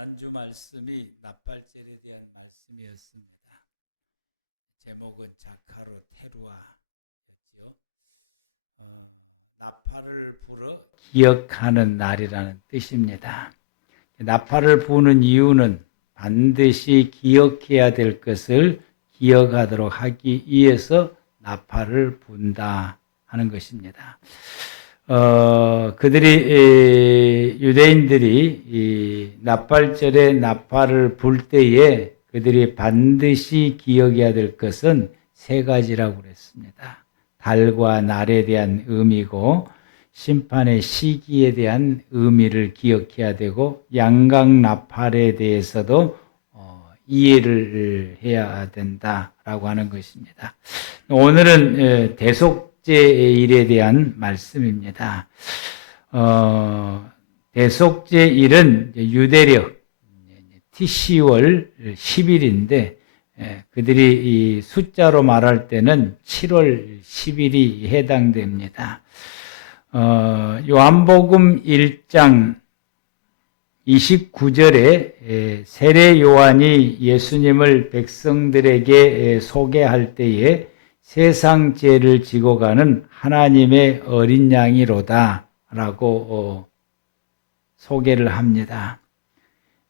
지난주 말씀이 나팔절에 대한 말씀이었습니다. 제목은 자카로 테루아였죠. 나팔을 불어 기억하는 날이라는 뜻입니다. 나팔을 부는 이유는 반드시 기억해야 될 것을 기억하도록 하기 위해서 나팔을 분다 하는 것입니다. 유대인들이 이 나팔절에 나팔을 불 때에 그들이 반드시 기억해야 될 것은 세 가지라고 그랬습니다. 달과 날에 대한 의미고, 심판의 시기에 대한 의미를 기억해야 되고, 양각 나팔에 대해서도 이해를 해야 된다라고 하는 것입니다. 오늘은 대속죄일에 대한 말씀입니다. 대속죄일은 유대력 티시월 10일인데 그들이 이 숫자로 말할 때는 7월 10일이 해당됩니다. 요한복음 1장 29절에 세례 요한이 예수님을 백성들에게 소개할 때에 세상 죄를 지고 가는 하나님의 어린 양이로다 라고 소개를 합니다.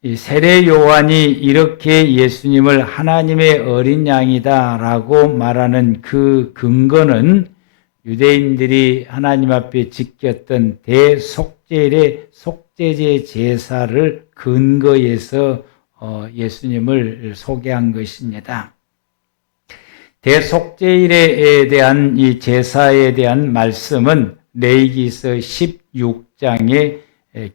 이 세례 요한이 이렇게 예수님을 하나님의 어린 양이다 라고 말하는 그 근거는 유대인들이 하나님 앞에 지켰던 대속죄일의 속죄제 제사를 근거해서 예수님을 소개한 것입니다. 대속죄일에 대한 이 제사에 대한 말씀은 레위기서 16장에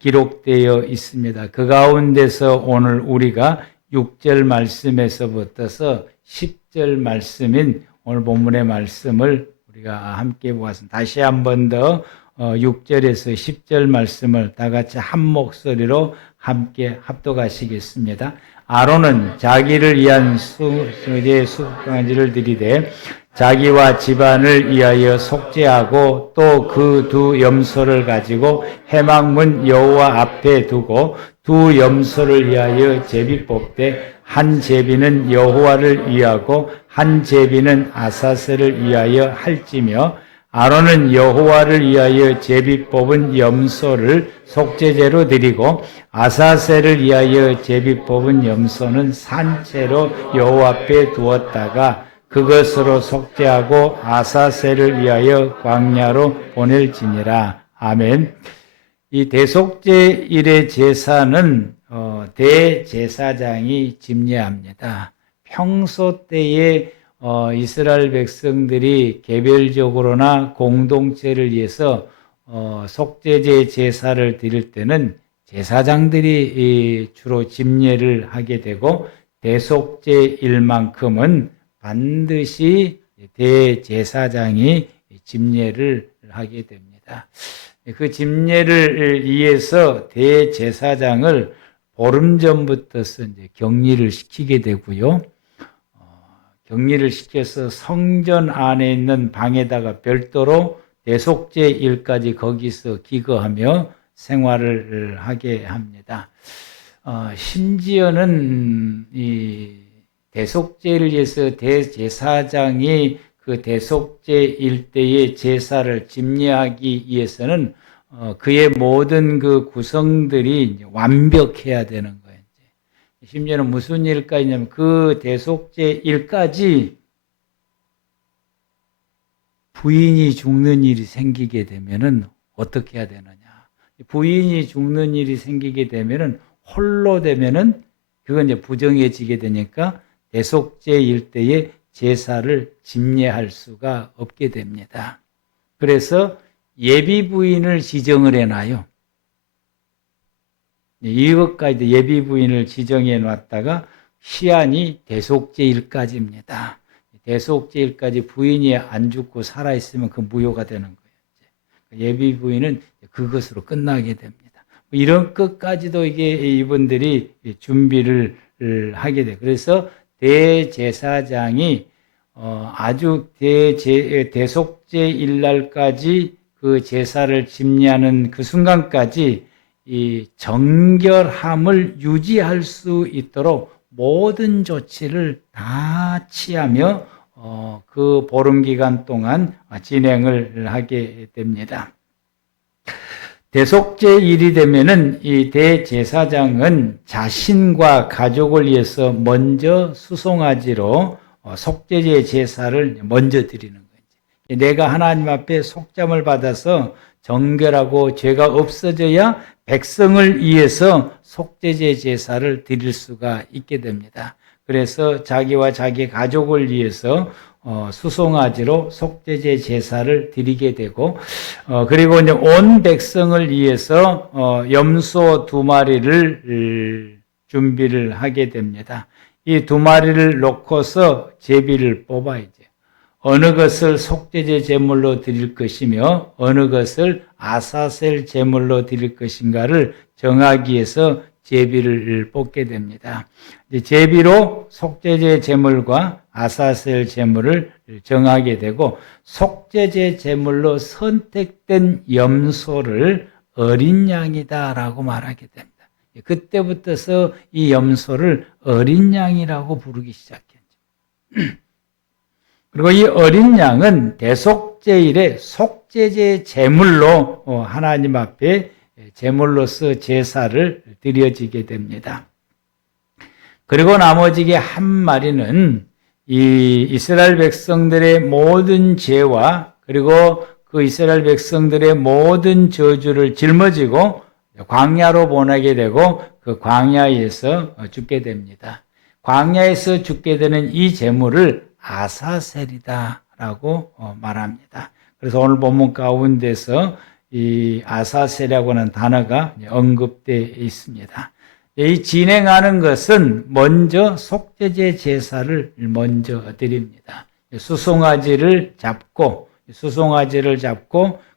기록되어 있습니다. 그 가운데서 오늘 우리가 6절 말씀에서부터서 10절 말씀인 오늘 본문의 말씀을 우리가 함께 보았습니다. 다시 한 번 더 6절에서 10절 말씀을 다 같이 한 목소리로 함께 합독하시겠습니다. 아론은 자기를 위한 수제의 수송아지를 드리되 자기와 집안을 위하여 속죄하고 또 그 두 염소를 가지고 회막문 여호와 앞에 두고 두 염소를 위하여 제비 뽑되 한 제비는 여호와를 위하고 한 제비는 아사셀을 위하여 할지며 아론은 여호와를 위하여 제비 뽑은 염소를 속죄제로 드리고 아사셀을 위하여 제비 뽑은 염소는 산채로 여호와 앞에 두었다가 그것으로 속죄하고 아사셀을 위하여 광야로 보낼지니라. 아멘. 이 대속죄일의 제사는 대제사장이 집례합니다. 평소 때에 이스라엘 백성들이 개별적으로나 공동체를 위해서 속죄제 제사를 드릴 때는 제사장들이 주로 집례를 하게 되고 대속죄일만큼은 반드시 대제사장이 집례를 하게 됩니다. 그 집례를 위해서 대제사장을 보름 전부터 이제 격리를 시키게 되고요. 격리를 시켜서 성전 안에 있는 방에다가 별도로 대속죄일까지 거기서 기거하며 생활을 하게 합니다. 심지어는 이 대속죄를 위해서 대제사장이 그 대속죄일 때의 제사를 집례하기 위해서는 그의 모든 그 구성들이 완벽해야 되는 거예요. 심지어는 무슨 일까지 있냐면 그 대속죄일까지 부인이 죽는 일이 생기게 되면은 어떻게 해야 되느냐. 부인이 죽는 일이 생기게 되면은 홀로 되면은 그건 이제 부정해지게 되니까 대속죄일 때에 제사를 집례할 수가 없게 됩니다. 그래서 예비 부인을 지정을 해놔요. 이것까지도 예비 부인을 지정해 놨다가 시한이 대속죄일까지입니다. 대속죄일까지 부인이 안 죽고 살아있으면 그 무효가 되는 거예요. 예비 부인은 그것으로 끝나게 됩니다. 이런 것까지도 이분들이 준비를 하게 돼요. 그래서 대제사장이 아주 대속죄일 날까지 그 제사를 집례하는 그 순간까지 이 정결함을 유지할 수 있도록 모든 조치를 다 취하며 그 보름 기간 동안 진행을 하게 됩니다. 대속제일이 되면은 이 대제사장은 자신과 가족을 위해서 먼저 수송아지로 속죄제 제사를 먼저 드리는 거죠. 내가 하나님 앞에 속죄함을 받아서 정결하고 죄가 없어져야 백성을 위해서 속죄제 제사를 드릴 수가 있게 됩니다. 그래서 자기와 자기 가족을 위해서 수송아지로 속죄제 제사를 드리게 되고, 그리고 이제 온 백성을 위해서 염소 2마리를 준비를 하게 됩니다. 이 2마리를 놓고서 제비를 뽑아야죠. 어느 것을 속죄제 제물로 드릴 것이며 어느 것을 아사셀 제물로 드릴 것인가를 정하기 위해서 제비를 뽑게 됩니다. 제비로 속죄제 제물과 아사셀 제물을 정하게 되고, 속죄제 제물로 선택된 염소를 어린 양이다라고 말하게 됩니다. 그때부터서 이 염소를 어린 양이라고 부르기 시작했죠. 그리고 이 어린 양은 대속제일에 속죄제 제물로 하나님 앞에 제물로서 제사를 드려지게 됩니다. 그리고 나머지 한 마리는 이 이스라엘 백성들의 모든 죄와 그리고 그 이스라엘 백성들의 모든 저주를 짊어지고 광야로 보내게 되고 그 광야에서 죽게 됩니다. 광야에서 죽게 되는 이 제물을 아사셀이다라고 말합니다. 그래서 오늘 본문 가운데서 이 아사셀이라고 하는 단어가 언급되어 있습니다. 이 진행하는 것은 먼저 속죄제 제사를 먼저 드립니다. 수송아지를 잡고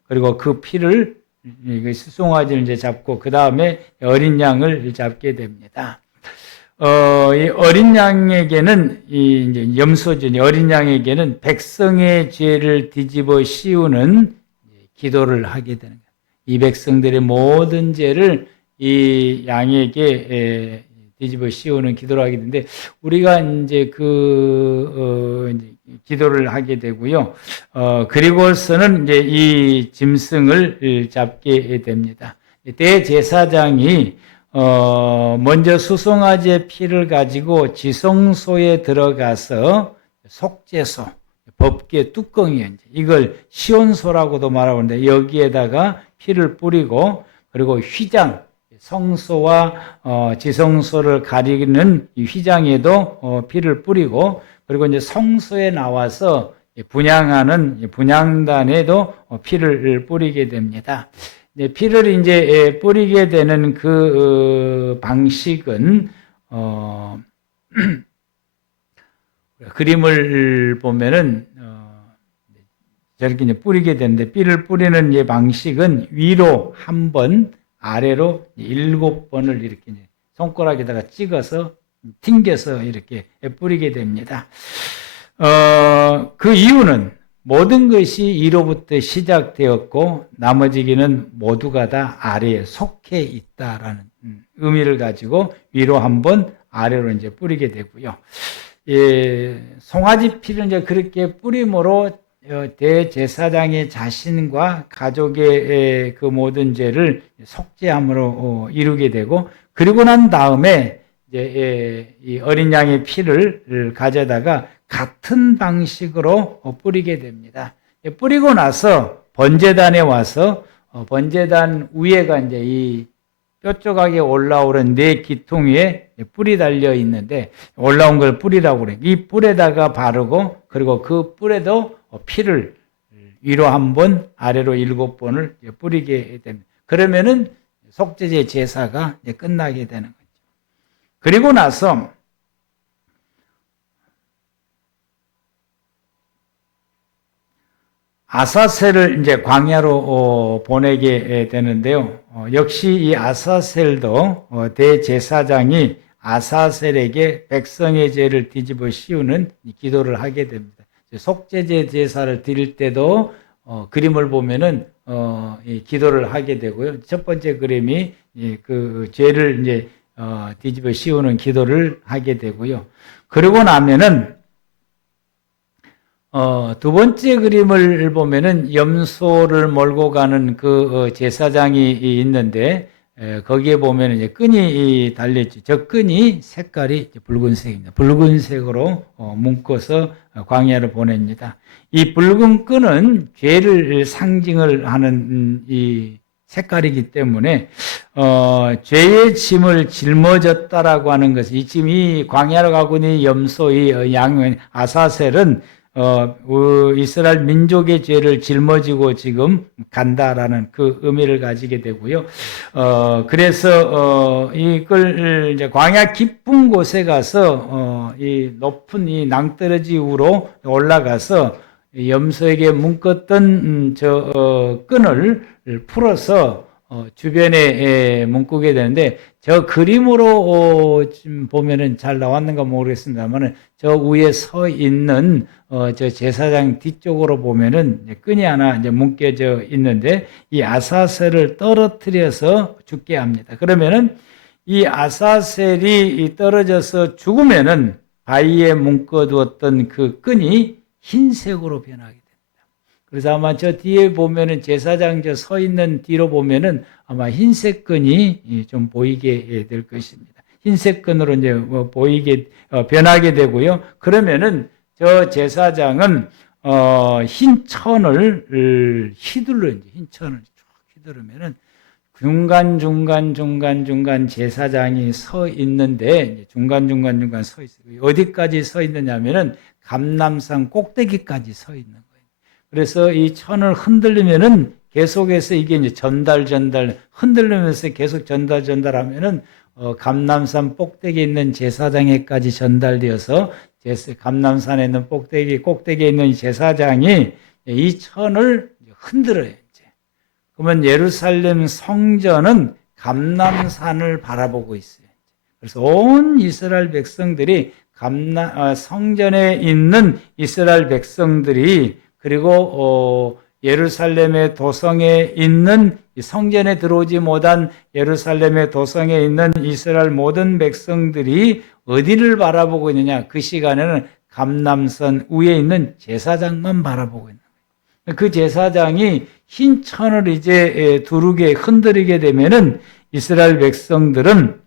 그리고 그 피를 수송아지를 이제 잡고 그 다음에 어린 양을 잡게 됩니다. 이 어린 양에게는 이제 염소죠. 어린 양에게는 백성의 죄를 뒤집어 씌우는 기도를 하게 되는 거예요. 이 백성들의 모든 죄를 이 양에게 뒤집어 씌우는 기도를 하게 되는데, 우리가 이제 기도를 하게 되고요. 그리고서는 이제 이 짐승을 잡게 됩니다. 대제사장이 먼저 수송아지의 피를 가지고 지성소에 들어가서 속죄소, 법궤 뚜껑이에요. 이걸 시온소라고도 말하는데 여기에다가 피를 뿌리고, 그리고 휘장, 성소와 지성소를 가리는 이 휘장에도 피를 뿌리고, 그리고 이제 성소에 나와서 분향하는 분향단에도 피를 뿌리게 됩니다. 피를 이제 뿌리게 되는 그 방식은 그림을 보면은 저렇게 이제 뿌리게 되는데, 피를 뿌리는 이 방식은 위로 한 번, 아래로 7번을 이렇게 손가락에다가 찍어서 튕겨서 이렇게 뿌리게 됩니다. 그 이유는 모든 것이 위로부터 시작되었고 나머지기는 모두가 다 아래에 속해 있다라는 의미를 가지고 위로 한 번, 아래로 이제 뿌리게 되고요. 송아지 피를 이제 그렇게 뿌림으로 대제사장의 자신과 가족의 그 모든 죄를 속죄함으로 이루게 되고, 그리고 난 다음에 이제 이 어린 양의 피를 가져다가 같은 방식으로 뿌리게 됩니다. 뿌리고 나서 번제단에 와서 번제단 위에가 이제 이 뾰족하게 올라오는 4기퉁 위에 뿔이 달려 있는데, 올라온 걸 뿔이라고 그래요. 이 뿔에다가 바르고, 그리고 그 뿔에도 피를 위로 한 번, 아래로 7번을 뿌리게 됩니다. 그러면은 속죄제 제사가 끝나게 되는 거죠. 그리고 나서 아사셀을 이제 광야로 보내게 되는데요. 역시 이 아사셀도 대제사장이 아사셀에게 백성의 죄를 뒤집어 씌우는 기도를 하게 됩니다. 속죄제 제사를 드릴 때도 그림을 보면은 이 기도를 하게 되고요. 첫 번째 그림이 그 죄를 이제 뒤집어 씌우는 기도를 하게 되고요. 그러고 나면은 두 번째 그림을 보면은 염소를 몰고 가는 그 제사장이 있는데 거기에 보면 이제 끈이 달려있죠. 저 끈이 색깔이 붉은색입니다. 붉은색으로 묶어서 광야를 보냅니다. 이 붉은 끈은 죄를 상징을 하는 이 색깔이기 때문에 죄의 짐을 짊어졌다라고 하는 것이 지금 이 광야로 가고 있는 염소 이 양 아사셀은 이스라엘 민족의 죄를 짊어지고 지금 간다라는 그 의미를 가지게 되고요. 그래서 이걸 이제 광야 깊은 곳에 가서 이 높은 이 낭떠러지 위로 올라가서 염소에게 묶었던 저 끈을 풀어서 주변에 묶게 되는데 저 그림으로 지금 보면은 잘 나왔는가 모르겠습니다만은 저 위에 서 있는 저 제사장 뒤쪽으로 보면은 끈이 하나 이제 묶여져 있는데 이 아사셀을 떨어뜨려서 죽게 합니다. 그러면은 이 아사셀이 떨어져서 죽으면은 바위에 묶어두었던 그 끈이 흰색으로 변하게 됩니다. 그래서 아마 저 뒤에 보면은 제사장 저 서 있는 뒤로 보면은 아마 흰색 끈이 좀 보이게 될 것입니다. 흰색 끈으로 이제 보이게 변하게 되고요. 그러면은 저 제사장은 흰 천을 휘둘러 이제 흰 천을 쭉 휘두르면은 중간 제사장이 서 있는데 중간 서 있어요. 어디까지 서 있느냐면은 감람산 꼭대기까지 서 있는 거예요. 그래서 이 천을 흔들리면은 계속해서 이게 이제 전달 흔들리면서 계속 전달하면은 감람산 꼭대기에 있는 제사장에까지 전달되어서 감람산에 있는 꼭대기에 있는 제사장이 이 천을 흔들어요. 이제 그러면 예루살렘 성전은 감람산을 바라보고 있어요. 그래서 온 이스라엘 백성들이 성전에 있는 이스라엘 백성들이 그리고 예루살렘의 도성에 있는 성전에 들어오지 못한 예루살렘의 도성에 있는 이스라엘 모든 백성들이 어디를 바라보고 있느냐? 그 시간에는 감람산 위에 있는 제사장만 바라보고 있는 거예요. 그 제사장이 흰 천을 이제 두르게 흔들리게 되면은 이스라엘 백성들은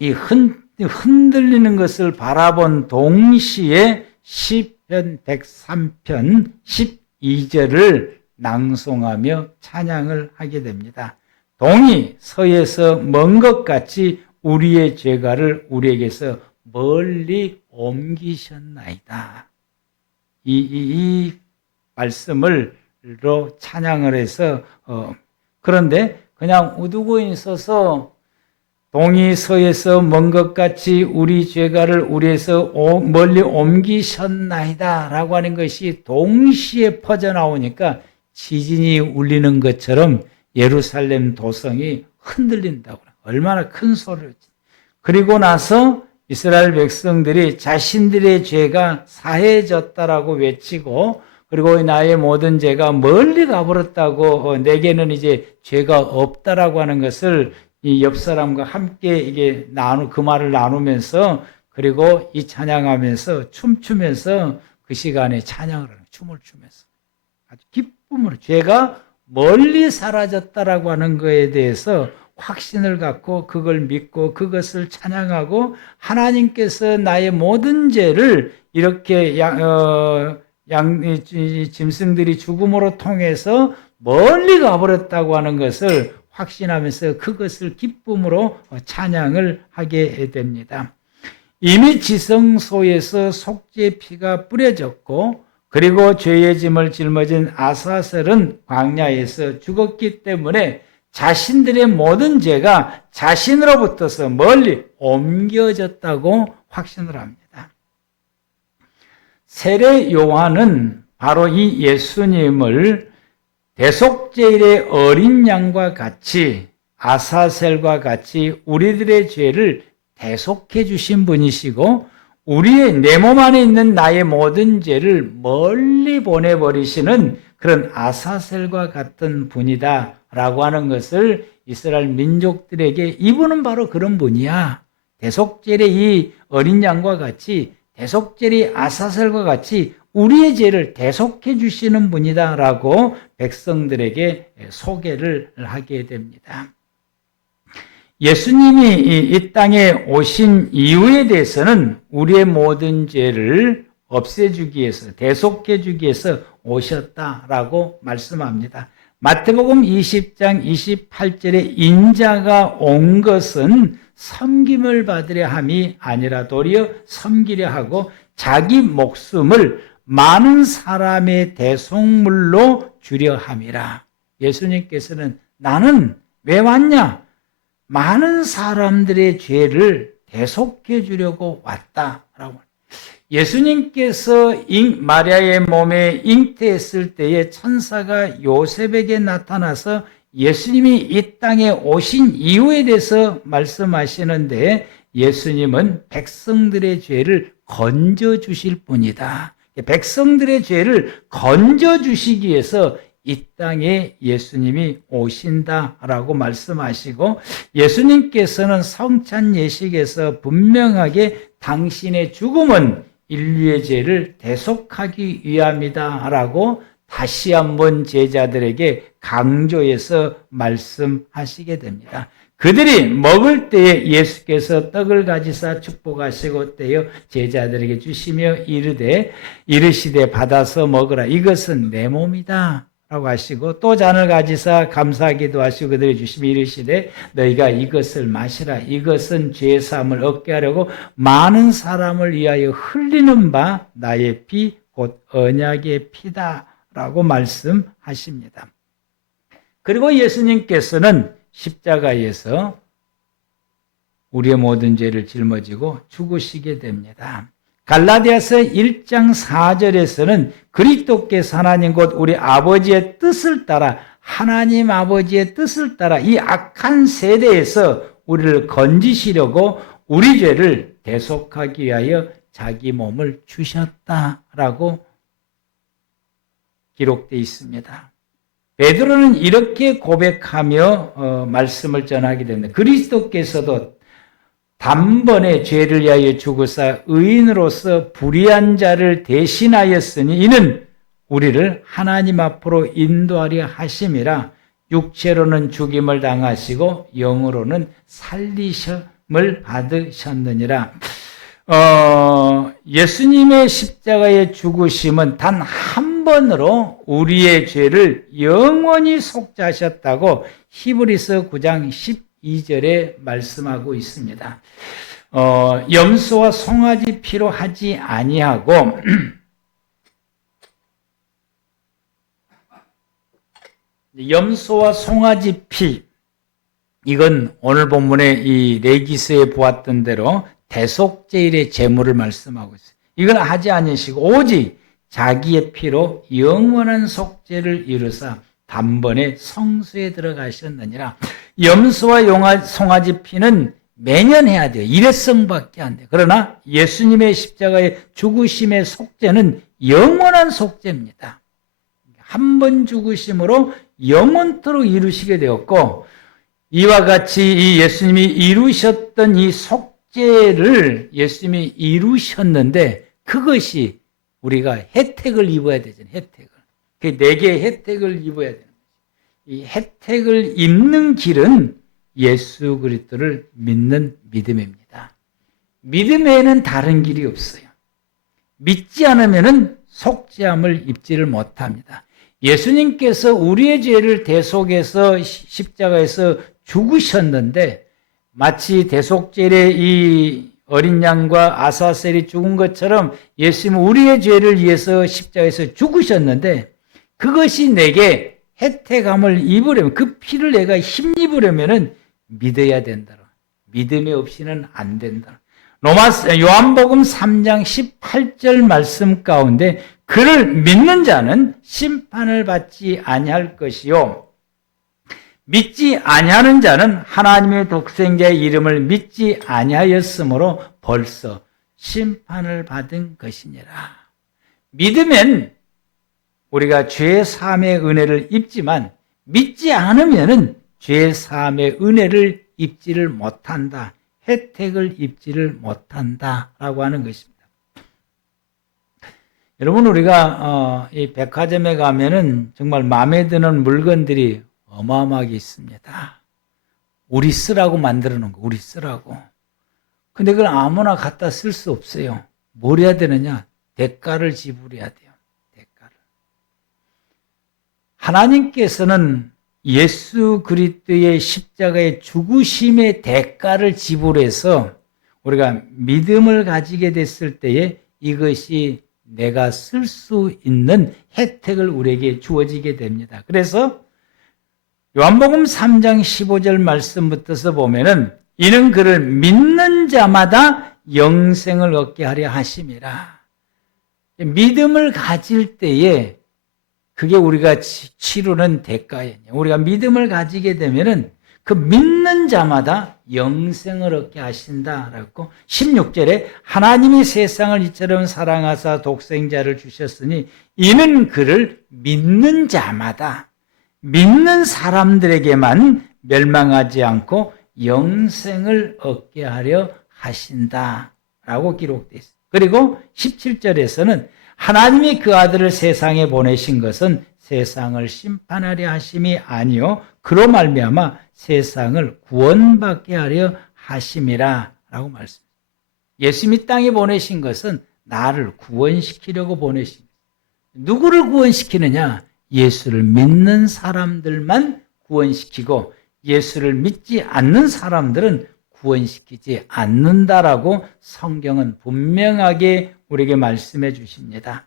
이 흔들리는 것을 바라본 동시에 시편 103편 12절을 낭송하며 찬양을 하게 됩니다. 동이 서에서 먼 것 같이 우리의 죄가를 우리에게서 멀리 옮기셨나이다. 이 말씀을로 찬양을 해서 그런데 그냥 우두고 있어서 동이 서에서 먼 것 같이 우리 죄가를 우리에서 멀리 옮기셨나이다 라고 하는 것이 동시에 퍼져나오니까 지진이 울리는 것처럼 예루살렘 도성이 흔들린다고. 얼마나 큰 소리를. 그리고 나서 이스라엘 백성들이 자신들의 죄가 사해졌다라고 외치고 그리고 나의 모든 죄가 멀리 가버렸다고 내게는 이제 죄가 없다라고 하는 것을 이 옆 사람과 함께 이게 그 말을 나누면서 그리고 이 찬양하면서 춤추면서 그 시간에 찬양을 하는 춤을 추면서 아주 기쁨으로 죄가 멀리 사라졌다라고 하는 것에 대해서 확신을 갖고 그걸 믿고 그것을 찬양하고 하나님께서 나의 모든 죄를 이렇게 짐승들이 죽음으로 통해서 멀리 가버렸다고 하는 것을 확신하면서 그것을 기쁨으로 찬양을 하게 됩니다. 이미 지성소에서 속죄 피가 뿌려졌고 그리고 죄의 짐을 짊어진 아사셀은 광야에서 죽었기 때문에 자신들의 모든 죄가 자신으로부터서 멀리 옮겨졌다고 확신을 합니다. 세례 요한은 바로 이 예수님을 대속죄일의 어린 양과 같이 아사셀과 같이 우리들의 죄를 대속해 주신 분이시고 내 몸 안에 있는 나의 모든 죄를 멀리 보내버리시는 그런 아사셀과 같은 분이다라고 하는 것을 이스라엘 민족들에게 이분은 바로 그런 분이야. 대속죄의 이 어린 양과 같이 대속죄의 아사셀과 같이 우리의 죄를 대속해 주시는 분이다라고 백성들에게 소개를 하게 됩니다. 예수님이 이 땅에 오신 이유에 대해서는 우리의 모든 죄를 없애주기 위해서, 대속해 주기 위해서 오셨다라고 말씀합니다. 마태복음 20장 28절에 인자가 온 것은 섬김을 받으려 함이 아니라 도리어 섬기려 하고 자기 목숨을 많은 사람의 대속물로 주려 함이라. 예수님께서는 나는 왜 왔냐? 많은 사람들의 죄를 대속해 주려고 왔다라고. 예수님께서 마리아의 몸에 잉태했을 때에 천사가 요셉에게 나타나서 예수님이 이 땅에 오신 이유에 대해서 말씀하시는데 예수님은 백성들의 죄를 건져 주실 분이다. 백성들의 죄를 건져 주시기 위해서 이 땅에 예수님이 오신다라고 말씀하시고 예수님께서는 성찬 예식에서 분명하게 당신의 죽음은 인류의 죄를 대속하기 위함이다라고 다시 한번 제자들에게 강조해서 말씀하시게 됩니다. 그들이 먹을 때에 예수께서 떡을 가지사 축복하시고 떼어 제자들에게 주시며 이르시되 받아서 먹으라. 이것은 내 몸이다. 라고 하시고 또 잔을 가지사 감사하기도 하시고 그들이 주시며 이르시되 너희가 이것을 마시라. 이것은 죄사함을 얻게 하려고 많은 사람을 위하여 흘리는 바 나의 피 곧 언약의 피다. 라고 말씀하십니다. 그리고 예수님께서는 십자가에서 우리의 모든 죄를 짊어지고 죽으시게 됩니다. 갈라디아서 1장 4절에서는 그리스도께서 하나님 곧 우리 아버지의 뜻을 따라 하나님 아버지의 뜻을 따라 이 악한 세대에서 우리를 건지시려고 우리 죄를 대속하기 위하여 자기 몸을 주셨다라고 기록되어 있습니다. 베드로는 이렇게 고백하며 말씀을 전하게 됩니다. 그리스도께서도 단번에 죄를 위하여 죽으사 의인으로서 불의한 자를 대신하였으니 이는 우리를 하나님 앞으로 인도하려 하심이라. 육체로는 죽임을 당하시고 영으로는 살리심을 받으셨느니라. 예수님의 십자가의 죽으심은 단 한 번으로 우리의 죄를 영원히 속죄하셨다고 히브리서 9장 12절에 말씀하고 있습니다. 염소와 송아지 피로 하지 아니하고 염소와 송아지 피, 이건 오늘 본문에 이 레기스에 보았던 대로 대속제일의 제물을 말씀하고 있어요. 이걸 하지 않으시고 오직 자기의 피로 영원한 속죄를 이루사 단번에 성수에 들어가셨느니라. 염소와 송아지 피는 매년 해야 돼요. 일회성밖에 안 돼요. 그러나 예수님의 십자가의 죽으심의 속죄는 영원한 속죄입니다. 한 번 죽으심으로 영원토록 이루시게 되었고 이와 같이 이 예수님이 이루셨던 이 속죄를 예수님이 이루셨는데 그것이 우리가 혜택을 입어야 되잖아요. 혜택을. 그 네 개의 혜택을 입어야 되는 거죠. 이 혜택을 입는 길은 예수 그리스도를 믿는 믿음입니다. 믿음 외에는 다른 길이 없어요. 믿지 않으면은 속죄함을 입지를 못합니다. 예수님께서 우리의 죄를 대속해서 십자가에서 죽으셨는데 마치 대속죄의 이 어린 양과 아사셀이 죽은 것처럼 예수님은 우리의 죄를 위해서 십자가에서 죽으셨는데 그것이 내게 혜택함을 입으려면 그 피를 내가 힘입으려면 믿어야 된다. 믿음이 없이는 안 된다. 요한복음 3장 18절 말씀 가운데 그를 믿는 자는 심판을 받지 아니할 것이요 믿지 아니하는 자는 하나님의 독생자의 이름을 믿지 아니하였으므로 벌써 심판을 받은 것이니라. 믿으면 우리가 죄 사함의 은혜를 입지만 믿지 않으면은 죄 사함의 은혜를 입지를 못한다. 혜택을 입지를 못한다라고 하는 것입니다. 여러분, 우리가 이 백화점에 가면은 정말 마음에 드는 물건들이 어마어마하게 있습니다. 우리 쓰라고 만들어 놓은 거, 우리 쓰라고. 근데 그걸 아무나 갖다 쓸 수 없어요. 뭘 해야 되느냐? 대가를 지불해야 돼요. 대가를. 하나님께서는 예수 그리스도의 십자가의 죽으심의 대가를 지불해서 우리가 믿음을 가지게 됐을 때에 이것이 내가 쓸 수 있는 혜택을 우리에게 주어지게 됩니다. 그래서 요한복음 3장 15절 말씀부터서 보면은 이는 그를 믿는 자마다 영생을 얻게 하려 하심이라. 믿음을 가질 때에 그게 우리가 치르는 대가예요. 우리가 믿음을 가지게 되면은 그 믿는 자마다 영생을 얻게 하신다라고 16절에 하나님이 세상을 이처럼 사랑하사 독생자를 주셨으니 이는 그를 믿는 자마다 믿는 사람들에게만 멸망하지 않고 영생을 얻게 하려 하신다라고 기록되어 있습니다. 그리고 17절에서는 하나님이 그 아들을 세상에 보내신 것은 세상을 심판하려 하심이 아니요 그로 말미암아 세상을 구원받게 하려 하심이라 라고 말씀합니다. 예수님이 땅에 보내신 것은 나를 구원시키려고 보내신 거예요. 누구를 구원시키느냐? 예수를 믿는 사람들만 구원시키고 예수를 믿지 않는 사람들은 구원시키지 않는다라고 성경은 분명하게 우리에게 말씀해 주십니다.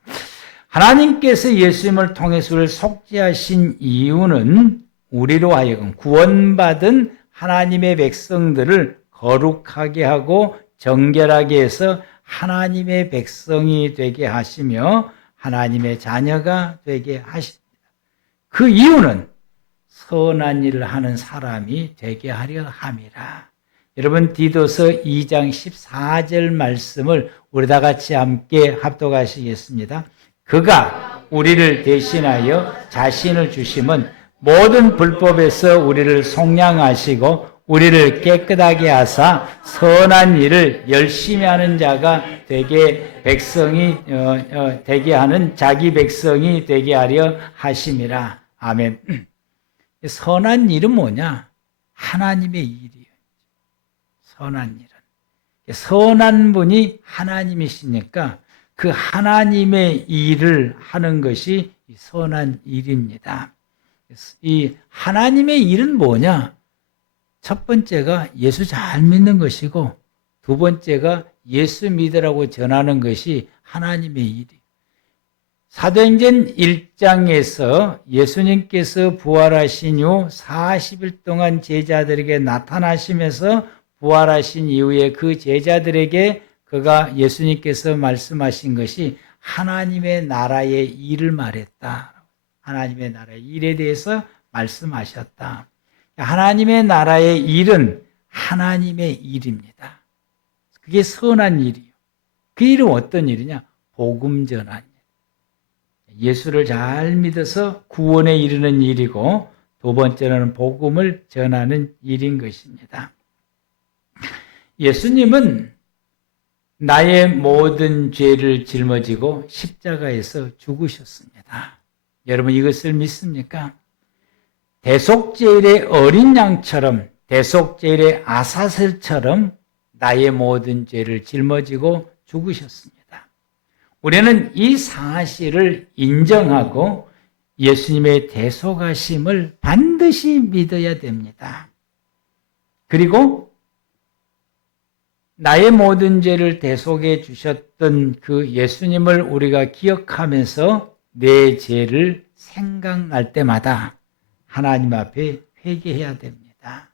하나님께서 예수님을 통해서 우리를 속죄하신 이유는 우리로 하여금 구원받은 하나님의 백성들을 거룩하게 하고 정결하게 해서 하나님의 백성이 되게 하시며 하나님의 자녀가 되게 하십니다. 그 이유는 선한 일을 하는 사람이 되게 하려 함이라. 여러분 디도서 2장 14절 말씀을 우리 다 같이 함께 합독하시겠습니다. 그가 우리를 대신하여 자신을 주심은 모든 불법에서 우리를 속량하시고 우리를 깨끗하게 하사 선한 일을 열심히 하는 자가 되게 백성이 되게 하는 자기 백성이 되게 하려 하심이라. 아멘. 선한 일은 뭐냐? 하나님의 일이에요. 선한 일은. 선한 분이 하나님이시니까 그 하나님의 일을 하는 것이 선한 일입니다. 이 하나님의 일은 뭐냐? 첫 번째가 예수 잘 믿는 것이고 두 번째가 예수 믿으라고 전하는 것이 하나님의 일이에요. 사도행전 1장에서 예수님께서 부활하신 후 40일 동안 제자들에게 나타나시면서 부활하신 이후에 그 제자들에게 그가 예수님께서 말씀하신 것이 하나님의 나라의 일을 말했다. 하나님의 나라의 일에 대해서 말씀하셨다. 하나님의 나라의 일은 하나님의 일입니다. 그게 선한 일이에요. 그 일은 어떤 일이냐? 복음 전환. 예수를 잘 믿어서 구원에 이르는 일이고 두 번째는 복음을 전하는 일인 것입니다. 예수님은 나의 모든 죄를 짊어지고 십자가에서 죽으셨습니다. 여러분 이것을 믿습니까? 대속제일의 어린 양처럼 대속제일의 아사슬처럼 나의 모든 죄를 짊어지고 죽으셨습니다. 우리는 이 사실을 인정하고 예수님의 대속하심을 반드시 믿어야 됩니다. 그리고 나의 모든 죄를 대속해 주셨던 그 예수님을 우리가 기억하면서 내 죄를 생각날 때마다 하나님 앞에 회개해야 됩니다.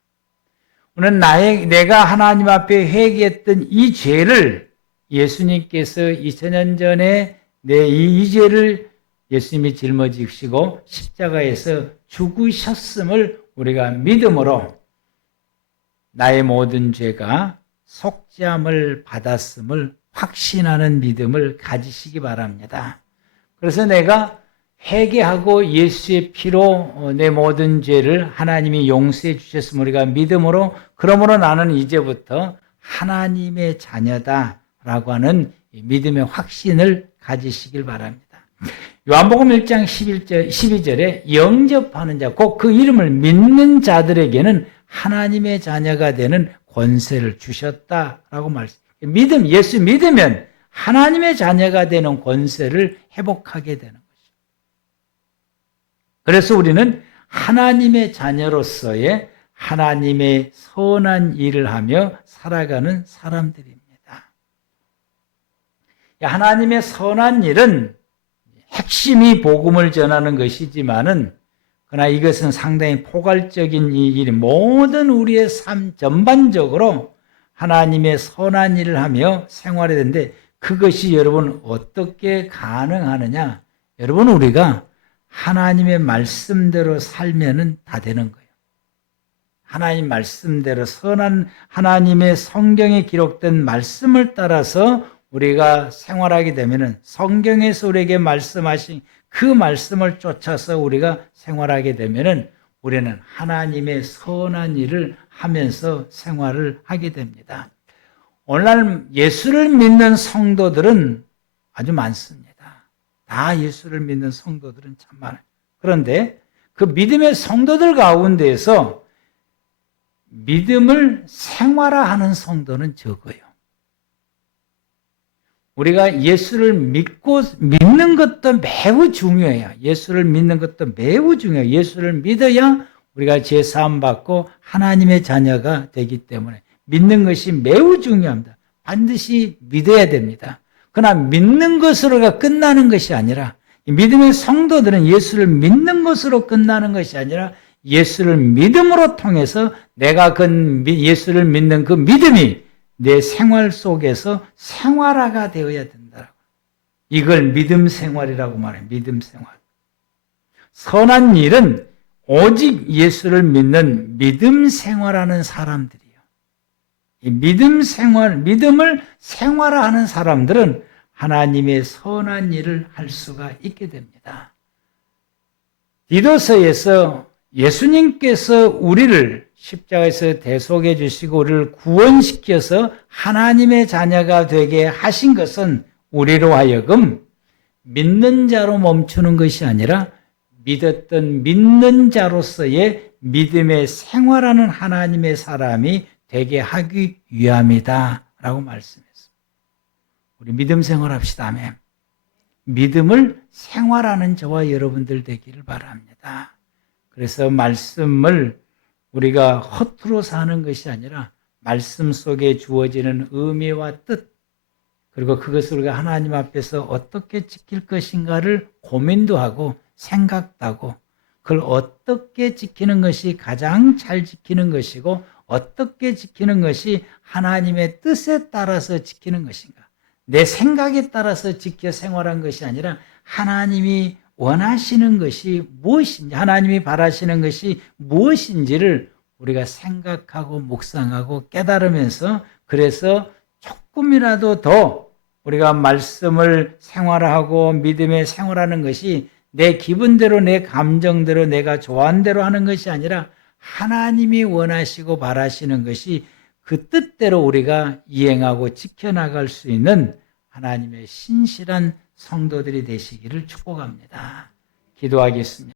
오늘 내가 하나님 앞에 회개했던 이 죄를 예수님께서 2000년 전에 내 이 죄를 예수님이 짊어지시고 십자가에서 죽으셨음을 우리가 믿음으로 나의 모든 죄가 속죄함을 받았음을 확신하는 믿음을 가지시기 바랍니다. 그래서 내가 회개하고 예수의 피로 내 모든 죄를 하나님이 용서해 주셨으면 우리가 믿음으로 그러므로 나는 이제부터 하나님의 자녀다라고 하는 믿음의 확신을 가지시길 바랍니다. 요한복음 1장 12절에 영접하는 자, 곧 그 이름을 믿는 자들에게는 하나님의 자녀가 되는 권세를 주셨다라고 말씀해요. 믿음, 예수 믿으면 하나님의 자녀가 되는 권세를 회복하게 되는 거죠. 그래서 우리는 하나님의 자녀로서의 하나님의 선한 일을 하며 살아가는 사람들입니다. 하나님의 선한 일은 핵심이 복음을 전하는 것이지만은 그러나 이것은 상당히 포괄적인 이 일, 모든 우리의 삶 전반적으로 하나님의 선한 일을 하며 생활해야 되는데 그것이 여러분 어떻게 가능하느냐? 여러분 우리가 하나님의 말씀대로 살면은 다 되는 거예요. 하나님 말씀대로 선한 하나님의 성경에 기록된 말씀을 따라서 우리가 생활하게 되면은 성경에서 우리에게 말씀하신 그 말씀을 쫓아서 우리가 생활하게 되면은 우리는 하나님의 선한 일을 하면서 생활을 하게 됩니다. 오늘날 예수를 믿는 성도들은 아주 많습니다. 다 예수를 믿는 성도들은 참 많아요. 그런데 그 믿음의 성도들 가운데에서 믿음을 생활화하는 성도는 적어요. 우리가 예수를 믿는 것도 매우 중요해요. 예수를 믿는 것도 매우 중요해요. 예수를 믿어야 우리가 죄사함 받고 하나님의 자녀가 되기 때문에 믿는 것이 매우 중요합니다. 반드시 믿어야 됩니다. 그러나 믿는 것으로가 끝나는 것이 아니라 믿음의 성도들은 예수를 믿는 것으로 끝나는 것이 아니라 예수를 믿음으로 통해서 내가 예수를 믿는 그 믿음이 내 생활 속에서 생활화가 되어야 된다. 이걸 믿음 생활이라고 말해요. 믿음 생활. 선한 일은 오직 예수를 믿는 믿음 생활하는 사람들이에요. 이 믿음을 생활화하는 사람들은 하나님의 선한 일을 할 수가 있게 됩니다. 디도서에서 예수님께서 우리를 십자가에서 대속해 주시고 우리를 구원시켜서 하나님의 자녀가 되게 하신 것은 우리로 하여금 믿는 자로 멈추는 것이 아니라 믿었던 믿는 자로서의 믿음의 생활하는 하나님의 사람이 되게 하기 위함이다 라고 말씀했습니다. 우리 믿음 생활합시다. 아멘. 믿음을 생활하는 저와 여러분들 되기를 바랍니다. 그래서 말씀을 우리가 허투루 사는 것이 아니라 말씀 속에 주어지는 의미와 뜻 그리고 그것을 우리가 하나님 앞에서 어떻게 지킬 것인가를 고민도 하고 생각도 하고 그걸 어떻게 지키는 것이 가장 잘 지키는 것이고 어떻게 지키는 것이 하나님의 뜻에 따라서 지키는 것인가 내 생각에 따라서 지켜 생활한 것이 아니라 하나님이 원하시는 것이 무엇인지 하나님이 바라시는 것이 무엇인지를 우리가 생각하고 묵상하고 깨달으면서 그래서 조금이라도 더 우리가 말씀을 생활하고 믿음에 생활하는 것이 내 기분대로 내 감정대로 내가 좋아하는 대로 하는 것이 아니라 하나님이 원하시고 바라시는 것이 그 뜻대로 우리가 이행하고 지켜나갈 수 있는 하나님의 신실한 성도들이 되시기를 축복합니다. 기도하겠습니다.